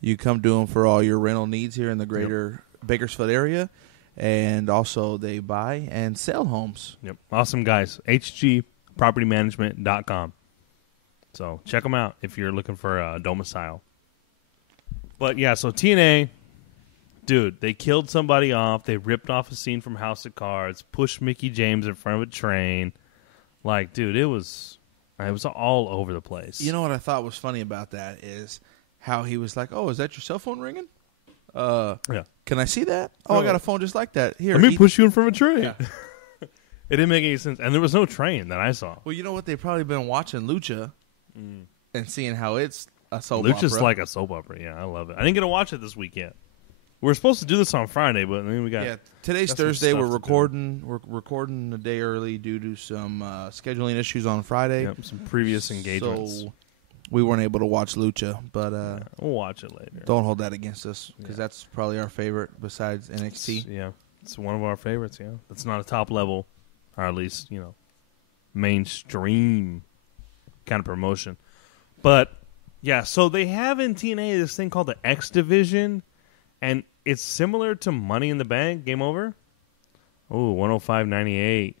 You come to them for all your rental needs here in the greater Bakersfield area. And also they buy and sell homes. Yep. Awesome guys. hgpropertymanagement.com. So check them out if you're looking for a domicile. But yeah, so TNA, dude, they killed somebody off. They ripped off a scene from House of Cards, pushed Mickey James in front of a train. Like, dude, it was all over the place. You know what I thought was funny about that is how he was like, "Oh, is that your cell phone ringing? Yeah. Can I see that? Oh, I got a phone just like that. Here, let me push you in front of a train." Yeah. It didn't make any sense, and there was no train that I saw. Well, you know what? They've probably been watching Lucha and seeing how it's a soap Lucha's opera. like a soap opera. Yeah, I love it. I didn't get to watch it this week yet. We were supposed to do this on Friday, but then we got. Yeah, today's Thursday. We're recording. We're recording a day early due to some scheduling issues on Friday. Yep, some previous engagements. So we weren't able to watch Lucha, but we'll watch it later. Don't hold that against us because that's probably our favorite besides NXT. It's one of our favorites. Yeah, that's not a top level, or at least mainstream kind of promotion. But yeah, so they have in TNA this thing called the X Division. And it's similar to Money in the Bank. Game over? Oh, 105.98.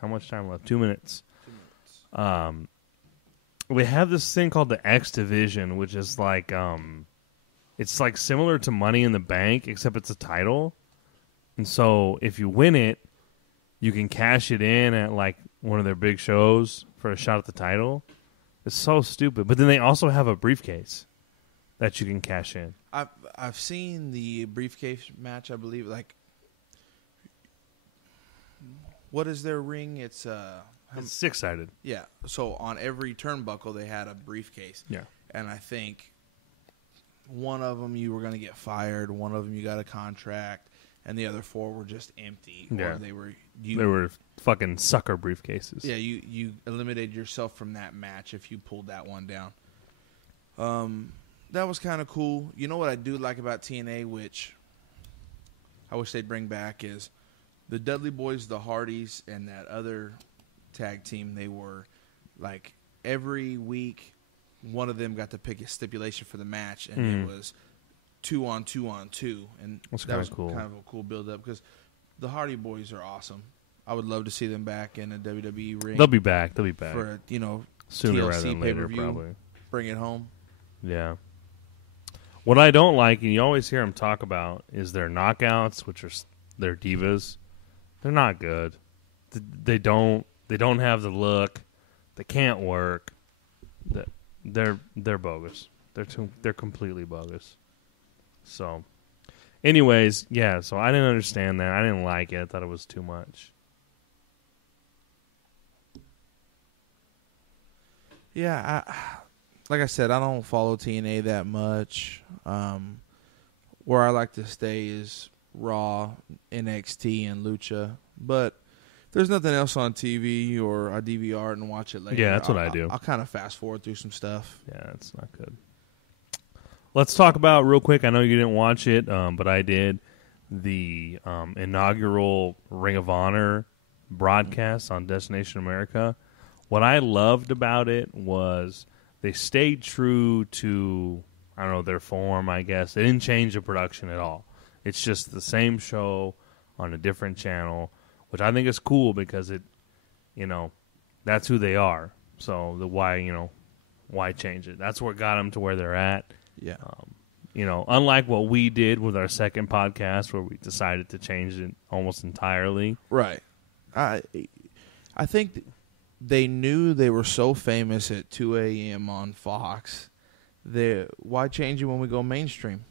How much time left? 2 minutes. We have this thing called the X Division, which is like, it's like similar to Money in the Bank, except it's a title. And so if you win it, you can cash it in at like one of their big shows for a shot at the title. It's so stupid. But then they also have a briefcase that you can cash in. I've seen the briefcase match, I believe. Like, what is their ring? It's 6-sided. Yeah. So on every turnbuckle, they had a briefcase. Yeah. And I think one of them you were going to get fired, one of them you got a contract, and the other 4 were just empty. Yeah. Or they were fucking sucker briefcases. Yeah, you eliminated yourself from that match if you pulled that one down. That was kind of cool. You know what I do like about TNA, which I wish they'd bring back, is the Dudley Boys, the Hardys, and that other tag team. They were like every week one of them got to pick a stipulation for the match, and it was 2-on-2-on-2, and that was cool. Kind of a cool build up because the Hardy Boys are awesome. I would love to see them back in a WWE ring. They'll be back for a sooner TLC rather than later, pay-per-view. probably. Bring it home. Yeah. What I don't like, and you always hear them talk about, is their knockouts, which are their divas. They're not good. They don't have the look. They can't work. They're bogus. They're completely bogus. So, anyways, yeah. So I didn't understand that. I didn't like it. I thought it was too much. Yeah, like I said, I don't follow TNA that much. Where I like to stay is Raw, NXT, and Lucha. But if there's nothing else on TV, or I DVR it and watch it later. Yeah, that's what I do. I'll kind of fast forward through some stuff. Yeah, it's not good. Let's talk about real quick. I know you didn't watch it, but I did. The inaugural Ring of Honor broadcast on Destination America. What I loved about it was they stayed true to, I don't know, their form, I guess. They didn't change the production at all. It's just the same show on a different channel, which I think is cool because it, that's who they are. So why change it? That's what got them to where they're at. Yeah. Unlike what we did with our second podcast where we decided to change it almost entirely. Right. I think they knew they were so famous at 2 a.m. on Fox. Why change it when we go mainstream?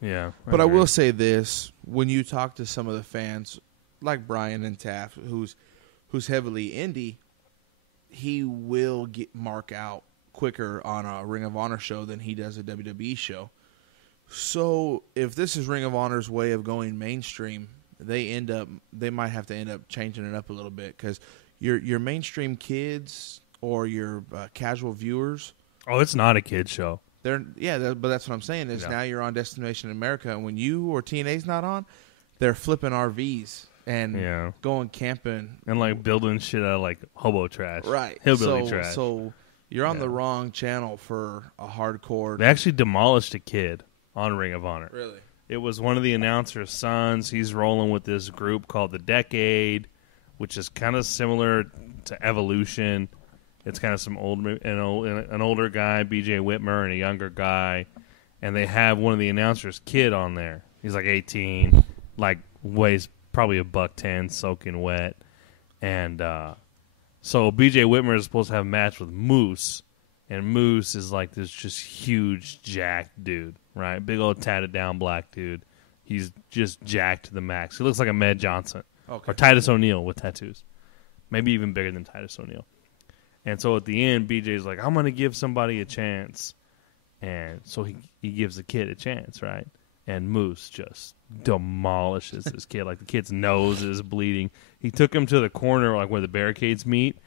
Yeah. But I will say this. When you talk to some of the fans, like Brian and Taft, who's heavily indie, he will mark out quicker on a Ring of Honor show than he does a WWE show. So if this is Ring of Honor's way of going mainstream, they might have to end up changing it up a little bit because your mainstream kids or your casual viewers. Oh, it's not a kid show. But that's what I'm saying is now you're on Destination America, and when you or TNA's not on, they're flipping RVs and going camping and like building shit out of like hobo trash, right? Hillbilly trash. So you're on the wrong channel for a hardcore. They actually demolished a kid on Ring of Honor. Really? It was one of the announcer's sons. He's rolling with this group called The Decade, which is kind of similar to Evolution. It's kind of an older guy, B.J. Whitmer, and a younger guy, and they have one of the announcer's kid on there. He's like 18, like weighs probably $110, soaking wet, and so B.J. Whitmer is supposed to have a match with Moose, and Moose is like this just huge jacked dude, right? Big old tatted down black dude. He's just jacked to the max. He looks like a Med Johnson or Titus O'Neil with tattoos, maybe even bigger than Titus O'Neil. And so at the end, BJ's like, I'm going to give somebody a chance. And so he gives the kid a chance, right? And Moose just demolishes this kid. Like, the kid's nose is bleeding. He took him to the corner, like where the barricades meet,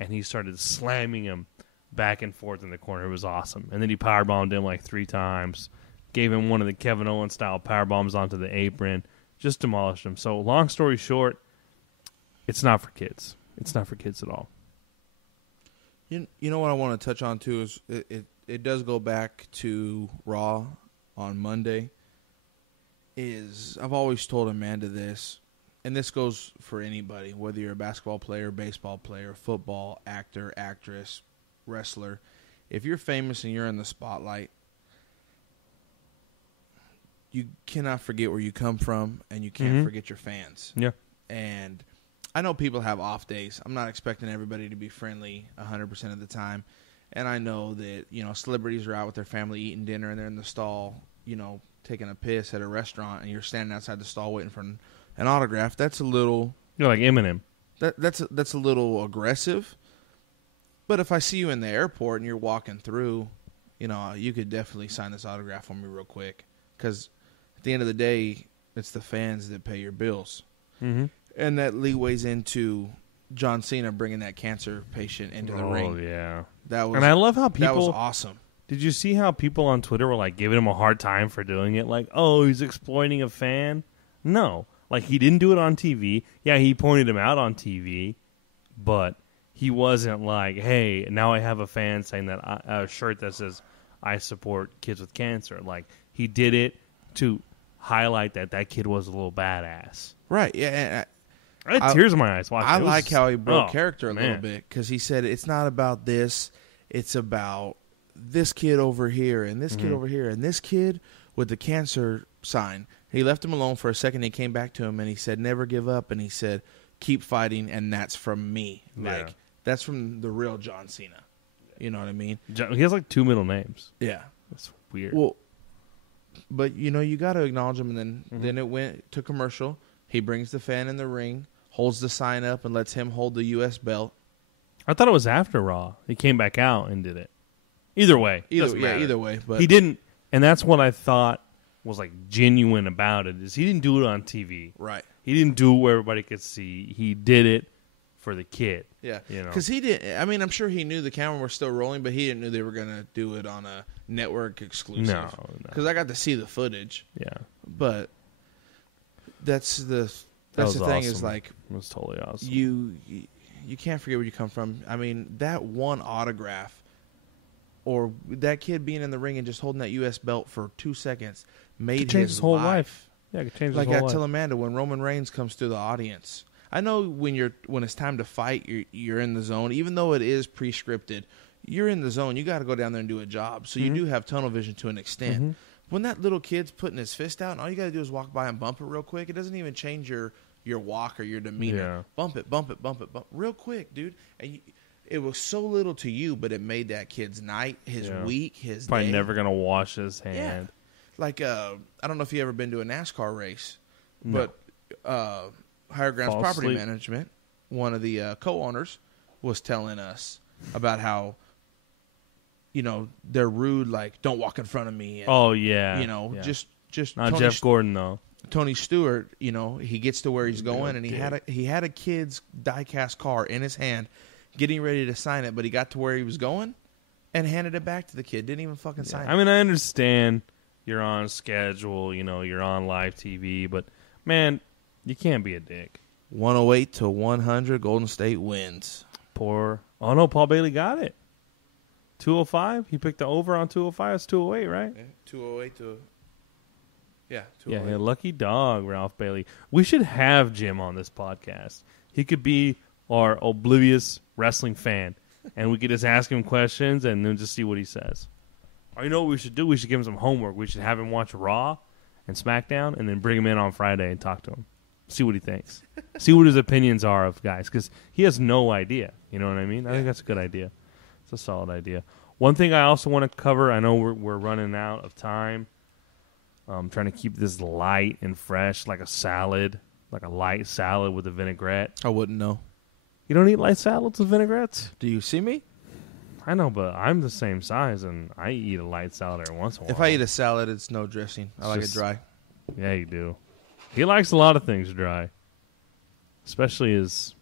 and he started slamming him back and forth in the corner. It was awesome. And then he powerbombed him like 3 times, gave him one of the Kevin Owens-style powerbombs onto the apron, just demolished him. So long story short, it's not for kids. It's not for kids at all. You know what I want to touch on, too, is it does go back to Raw on Monday. I've always told Amanda this, and this goes for anybody, whether you're a basketball player, baseball player, football, actor, actress, wrestler. If you're famous and you're in the spotlight, you cannot forget where you come from, and you can't forget your fans. Yeah. And I know people have off days. I'm not expecting everybody to be friendly 100% of the time. And I know that, celebrities are out with their family eating dinner and they're in the stall, taking a piss at a restaurant and you're standing outside the stall waiting for an autograph. That's a little... You're like Eminem. That's a little aggressive. But if I see you in the airport and you're walking through, you could definitely sign this autograph for me real quick. Because at the end of the day, it's the fans that pay your bills. Mm-hmm. And that leeways into John Cena bringing that cancer patient into the ring. Oh, yeah. And I love how people... That was awesome. Did you see how people on Twitter were, like, giving him a hard time for doing it? Like, oh, he's exploiting a fan? No. Like, he didn't do it on TV. Yeah, he pointed him out on TV, but he wasn't like, hey, now I have a fan saying that a shirt that says, I support kids with cancer. Like, he did it to highlight that kid was a little badass. Right, yeah. I had tears in my eyes watching it. I like how he broke character a little bit because he said it's not about this. It's about this kid over here and this kid over here and this kid with the cancer sign. He left him alone for a second. He came back to him and he said, never give up. And he said, keep fighting. And that's from me. Like, that's from the real John Cena. You know what I mean? He has like 2 middle names. Yeah. That's weird. Well, but, you got to acknowledge him. And then it went to commercial. He brings the fan in the ring, holds the sign up, and lets him hold the U.S. belt. I thought it was after Raw. He came back out and did it. Either way. Either way. But he didn't, and that's what I thought was like genuine about it, is he didn't do it on TV. Right. He didn't do it where everybody could see. He did it for the kid. Yeah. Because he didn't, I mean, I'm sure he knew the camera was still rolling, but he didn't know they were going to do it on a network exclusive. No. Because I got to see the footage. Yeah. But that's the awesome. thing is like, it was totally awesome. You can't forget where you come from. I mean, that one autograph or that kid being in the ring and just holding that U.S. belt for 2 seconds made his whole life. Yeah, it could change his whole life. Like I tell Amanda, when Roman Reigns comes through the audience, I know when it's time to fight, you're in the zone. Even though it is pre-scripted, you're in the zone. You got to go down there and do a job. So you do have tunnel vision to an extent. When that little kid's putting his fist out, and all you got to do is walk by and bump it real quick. It doesn't even change your walk or your demeanor. Yeah. Bump it, real quick, dude. And it was so little to you, but it made that kid's night, his week, his probably day. Never gonna wash his hand. Yeah. Like I don't know if you ever been to a NASCAR race, but Higher Grounds Property Management, one of the co-owners, was telling us about how they're rude, like don't walk in front of me. And, just not Jeff Gordon though. Tony Stewart, he gets to where he's going, and he had a kid's die-cast car in his hand, getting ready to sign it, but he got to where he was going and handed it back to the kid. Didn't even fucking sign it. I mean, I understand you're on schedule, you're on live TV, but man, you can't be a dick. 108 to 100, Golden State wins. Oh no, Paul Bailey got it. 205. He picked the over on 205. It's 208, right? Yeah, 208 to. Yeah, 208. Yeah, lucky dog, Ralph Bailey. We should have Jim on this podcast. He could be our oblivious wrestling fan, and we could just ask him questions and then just see what he says. Or you know what we should do? We should give him some homework. We should have him watch Raw and SmackDown and then bring him in on Friday and talk to him. See what he thinks. See what his opinions are of guys, because he has no idea. You know what I mean? I think that's a good idea. It's a solid idea. One thing I also want to cover, I know we're running out of time. I'm trying to keep this light and fresh, like a salad, like a light salad with a vinaigrette. I wouldn't know. You don't eat light salads with vinaigrettes? Do you see me? I know, but I'm the same size, and I eat a light salad every once in a while. If I eat a salad, it's no dressing. I like it dry. Yeah, you do. He likes a lot of things dry, especially his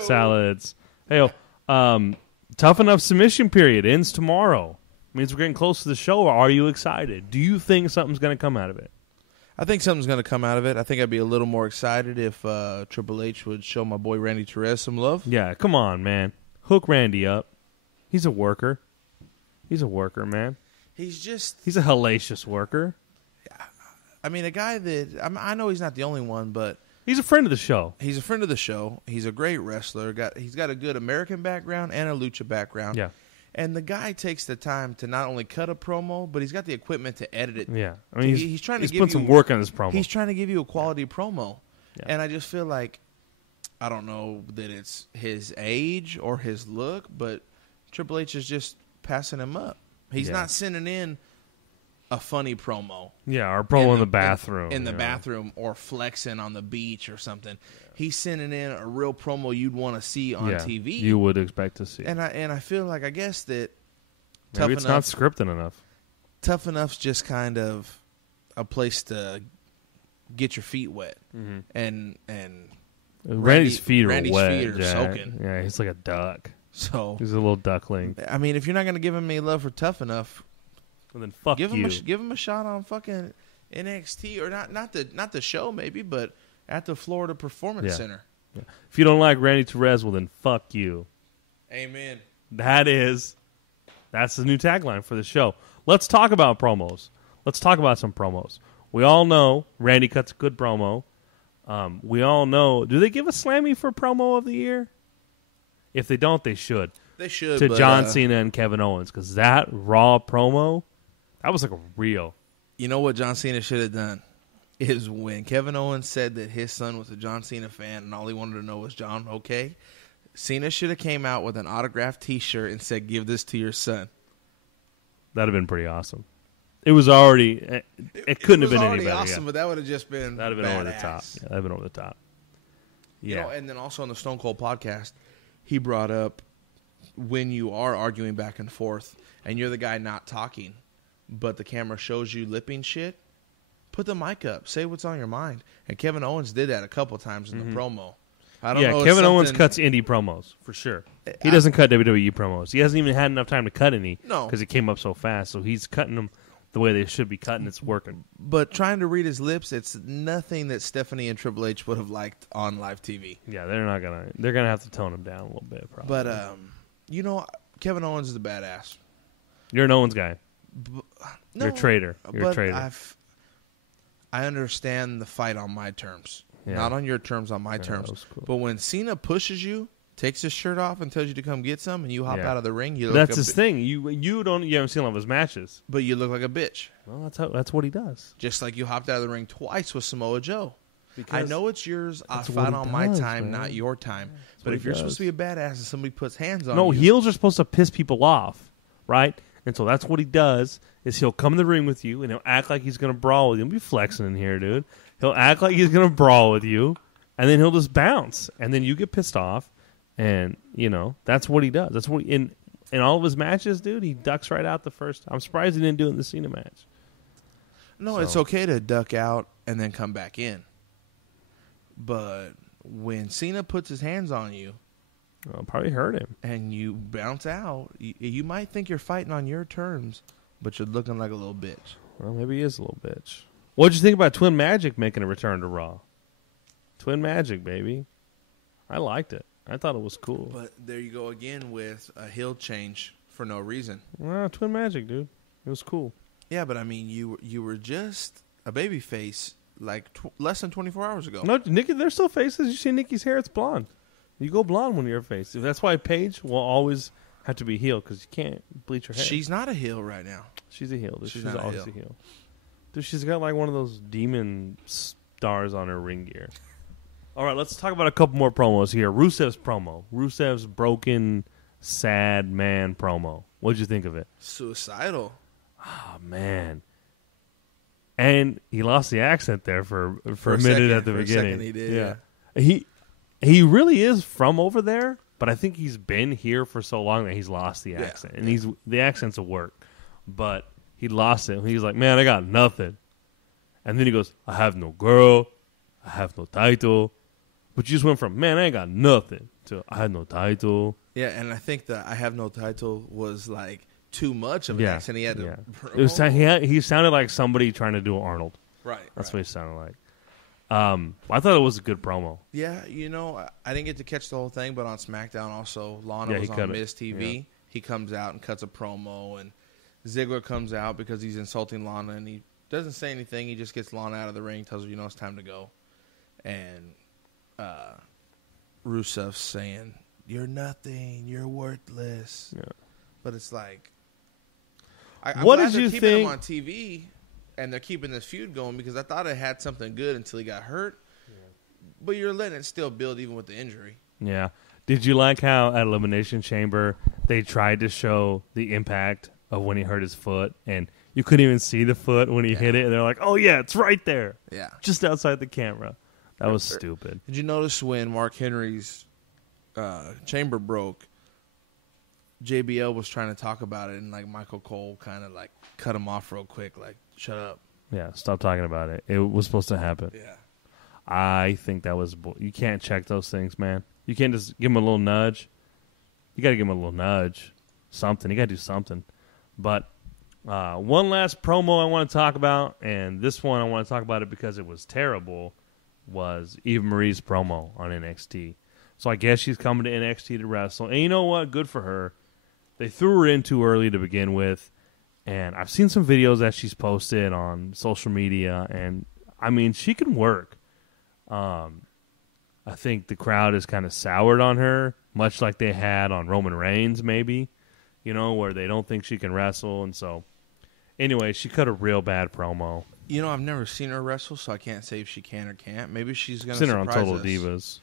salads. Hey, Tough Enough submission period ends tomorrow. Means we're getting close to the show. Are you excited? Do you think something's going to come out of it? I think something's going to come out of it. I think I'd be a little more excited if Triple H would show my boy Randy Torres some love. Yeah, come on, man. Hook Randy up. He's a worker. He's a worker, man. He's a hellacious worker. I mean, a guy that I know he's not the only one, but he's a friend of the show. He's a friend of the show. He's a great wrestler. He's got a good American background and a lucha background. Yeah. And the guy takes the time to not only cut a promo, but he's got the equipment to edit it. Yeah, I mean, he's trying to put some work on his promo. He's trying to give you a quality promo, and I just feel like I don't know that it's his age or his look, but Triple H is just passing him up. He's not sending in a funny promo. Yeah, or promo in the bathroom. In the bathroom, or flexing on the beach or something. Yeah. He's sending in a real promo you'd want to see on TV. You would expect to see. And I feel like, I guess that maybe it's not scripted enough. Tough Enough's just kind of a place to get your feet wet. Mm-hmm. And Randy's feet are Randy's wet. Feet are soaking. Yeah, he's like a duck. So he's a little duckling. I mean, if you're not going to give him any love for Tough Enough, well, then fuck give you. Give him a shot on fucking NXT, or not the show maybe, but at the Florida Performance Center. Yeah. If you don't like Randy Torres, well then fuck you. Amen. That's the new tagline for the show. Let's talk about promos. Let's talk about some promos. We all know Randy cuts a good promo. We all know. Do they give a Slammy for promo of the year? If they don't, they should. They should. To John Cena and Kevin Owens, because that Raw promo, that was like a real. You know what John Cena should have done? Is when Kevin Owens said that his son was a John Cena fan and all he wanted to know was John, okay? Cena should have came out with an autographed T-shirt and said, "Give this to your son." That'd have been pretty awesome. It was already. It couldn't have been any better. Awesome, but that would have just been. That'd have been over the top. Yeah, that'd have been over the top. Yeah. You know, and then also on the Stone Cold podcast, he brought up when you are arguing back and forth and you're the guy not talking, but the camera shows you lipping shit, put the mic up, say what's on your mind. And Kevin Owens did that a couple times in the promo. I don't know. Kevin Owens cuts indie promos for sure. He doesn't cut WWE promos. He hasn't even had enough time to cut any because it came up so fast. So he's cutting them the way they should be cut, and it's working. But trying to read his lips, it's nothing that Stephanie and Triple H would have liked on live TV. Yeah, they're gonna have to tone him down a little bit, probably. But you know, Kevin Owens is a badass. You're an Owens guy. No, you're a traitor. You're a traitor. I understand the fight on my terms, not on your terms, on my terms. Cool. But when Cena pushes you, takes his shirt off, and tells you to come get some, and you hop out of the ring, you look that's his thing. You haven't seen all of his matches, but you look like a bitch. Well, that's what he does. Just like you hopped out of the ring twice with Samoa Joe. Because I know it's yours. I fight on my time, not your time. But if you're supposed to be a badass and somebody puts hands on you, heels are supposed to piss people off, right? And so that's what he does. Is he'll come in the ring with you and he'll act like he's gonna brawl with you. He'll be flexing in here, dude. He'll act like he's gonna brawl with you, and then he'll just bounce, and then you get pissed off. And, that's what he does. That's what in all of his matches, dude, he ducks right out the first. I'm surprised he didn't do it in the Cena match. No, it's okay to duck out and then come back in. But when Cena puts his hands on you, it'll probably hurt him. And you bounce out, you might think you're fighting on your terms, but you're looking like a little bitch. Well, maybe he is a little bitch. What'd you think about Twin Magic making a return to Raw? Twin Magic, baby. I liked it. I thought it was cool. But there you go again with a heel change for no reason. Well, Twin Magic, dude. It was cool. Yeah, but I mean, you were just a babyface like less than 24 hours ago. No, Nikki, they're still faces. You see Nikki's hair, it's blonde. You go blonde when you're a face. That's why Paige will always have to be heel because you can't bleach her hair. She's not a heel right now. She's a heel. Dude. She's not always a heel. Dude, she's got like one of those demon stars on her ring gear. All right, let's talk about a couple more promos here. Rusev's promo. Rusev's broken, sad man promo. What'd you think of it? Suicidal. Oh, man. And he lost the accent there for a minute at the beginning. A second he did, yeah. He really is from over there, but I think he's been here for so long that he's lost the accent. And the accent's a work. But he lost it. He's like, man, I got nothing. And then he goes, I have no girl. I have no title. But you just went from, man, I ain't got nothing, to I have no title. Yeah, and I think that I have no title was like too much of an accent. He had to. He sounded like somebody trying to do Arnold. Right. That's what he sounded like. I thought it was a good promo. Yeah, I didn't get to catch the whole thing, but on SmackDown also, Lana was on Miz TV. Yeah. He comes out and cuts a promo, and Ziggler comes out because he's insulting Lana, and he doesn't say anything. He just gets Lana out of the ring, tells her, it's time to go. And Rusev's saying, you're nothing, you're worthless. Yeah. But it's like, I'm what glad did you keeping think him on TV, and they're keeping this feud going because I thought it had something good until he got hurt. Yeah. but you're letting it still build even with the injury. Yeah. Did you like how at Elimination Chamber they tried to show the impact of when he hurt his foot, and you couldn't even see the foot when he hit it, and they're like, oh, yeah, it's right there. Yeah. Just outside the camera. That was stupid. Did you notice when Mark Henry's chamber broke, JBL was trying to talk about it, and like Michael Cole kind of like cut him off real quick, like, shut up. Yeah, stop talking about it. It was supposed to happen. Yeah. I think that was you can't check those things, man. You can't just give him a little nudge. You got to give him a little nudge. Something. You got to do something. But one last promo I want to talk about, and this one I want to talk about it because it was terrible, was Eva Marie's promo on NXT. So I guess she's coming to NXT to wrestle. And you know what? Good for her. They threw her in too early to begin with. And I've seen some videos that she's posted on social media. And, I mean, she can work. I think the crowd is kind of soured on her, much like they had on Roman Reigns maybe, you know, where they don't think she can wrestle. And so, anyway, she cut a real bad promo. You know, I've never seen her wrestle, so I can't say if she can or can't. Maybe she's going to seen surprise her on Total us. Divas.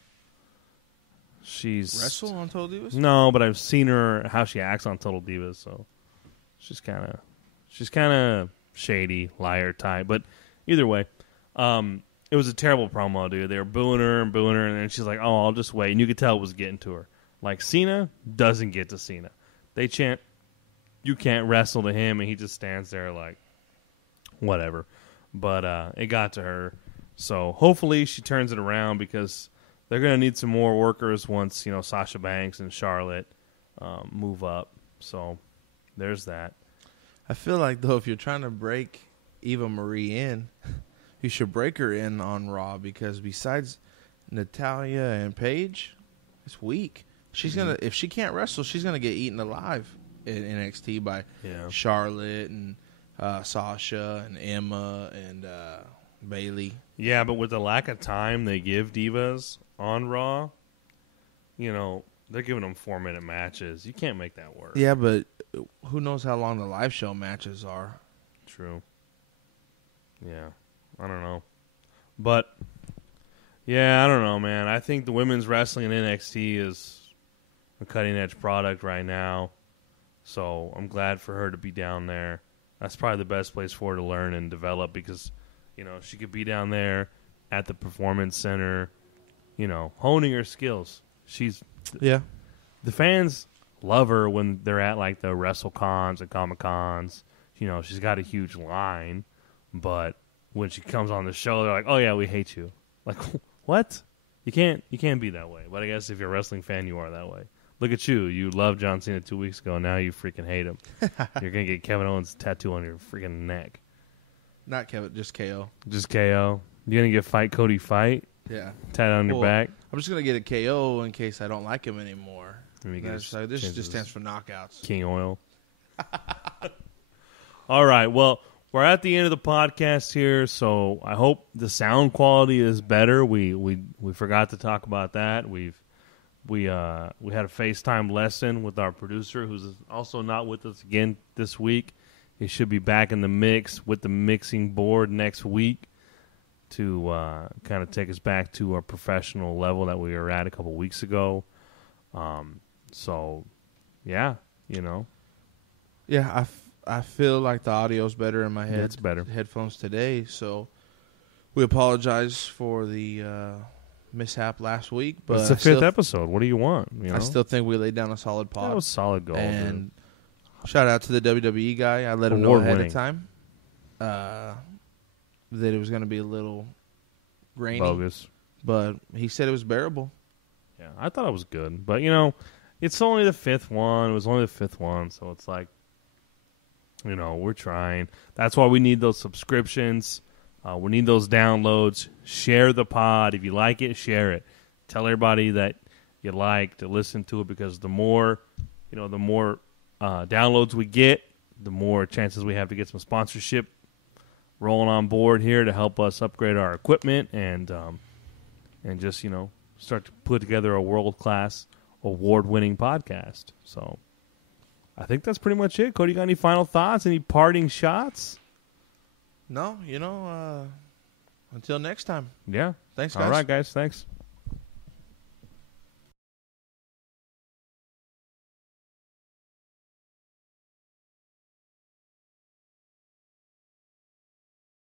She's Wrestle on Total Divas? No, but I've seen her, how she acts on Total Divas, so she's kind of shady, liar type. But either way, it was a terrible promo, dude. They were booing her, and then she's like, oh, I'll just wait. And you could tell it was getting to her. Like, Cena doesn't get to Cena. They chant, you can't wrestle to him, and he just stands there like, whatever. But it got to her. So hopefully she turns it around because they're going to need some more workers once, you know, Sasha Banks and Charlotte move up. So there's that. I feel like, though, if you're trying to break Eva Marie in, you should break her in on Raw because besides Natalya and Paige, it's weak. She's gonna if she can't wrestle, she's gonna get eaten alive in NXT by Charlotte and Sasha and Emma and Bayley. Yeah, but with the lack of time they give divas on Raw, you know, they're giving them 4-minute matches. You can't make that work. Yeah, but who knows how long the live show matches are? True. Yeah, I don't know. But, yeah, I don't know, man. I think the women's wrestling in NXT is a cutting-edge product right now. So I'm glad for her to be down there. That's probably the best place for her to learn and develop because, you know, she could be down there at the Performance Center, you know, honing her skills. The fans love her when they're at, like, the WrestleCons and Comic-Cons. You know, she's got a huge line, but when she comes on the show, they're like, oh, yeah, we hate you. Like, what? You can't be that way. But I guess if you're a wrestling fan, you are that way. Look at you. You loved John Cena 2 weeks ago. Now you freaking hate him. You're going to get Kevin Owens' tattoo on your freaking neck. Not Kevin, just KO. Just KO. You're going to get Fight Cody Fight? Yeah. Tat on your back? I'm just going to get a KO in case I don't like him anymore. This just stands for knockouts. King Oil. All right. Well, we're at the end of the podcast here, so I hope the sound quality is better. We forgot to talk about that. We had a FaceTime lesson with our producer, who's also not with us again this week. He should be back in the mix with the mixing board next week to kind of take us back to our professional level that we were at a couple weeks ago. So, yeah, you know. Yeah, I feel like the audio's better in my head. It's better. Headphones today, so we apologize for the mishap last week. But it's the 5th episode. What do you want? You know? I still think we laid down a solid pod. That was solid goal. And shout out to the WWE guy. I let him know ahead of time that it was going to be a little grainy. Bogus. But he said it was bearable. Yeah, I thought it was good. But, you know, it's only the 5th one. It was only the 5th one, so it's like, you know, we're trying. That's why we need those subscriptions. We need those downloads. Share the pod. If you like it, share it. Tell everybody that you like to listen to it because the more downloads we get, the more chances we have to get some sponsorship rolling on board here to help us upgrade our equipment and just, you know, start to put together a world-class, award-winning podcast. So I think that's pretty much it. Cody, you got any final thoughts? Any parting shots? No, you know, Until next time. Yeah. Thanks, guys. All right, guys. Thanks.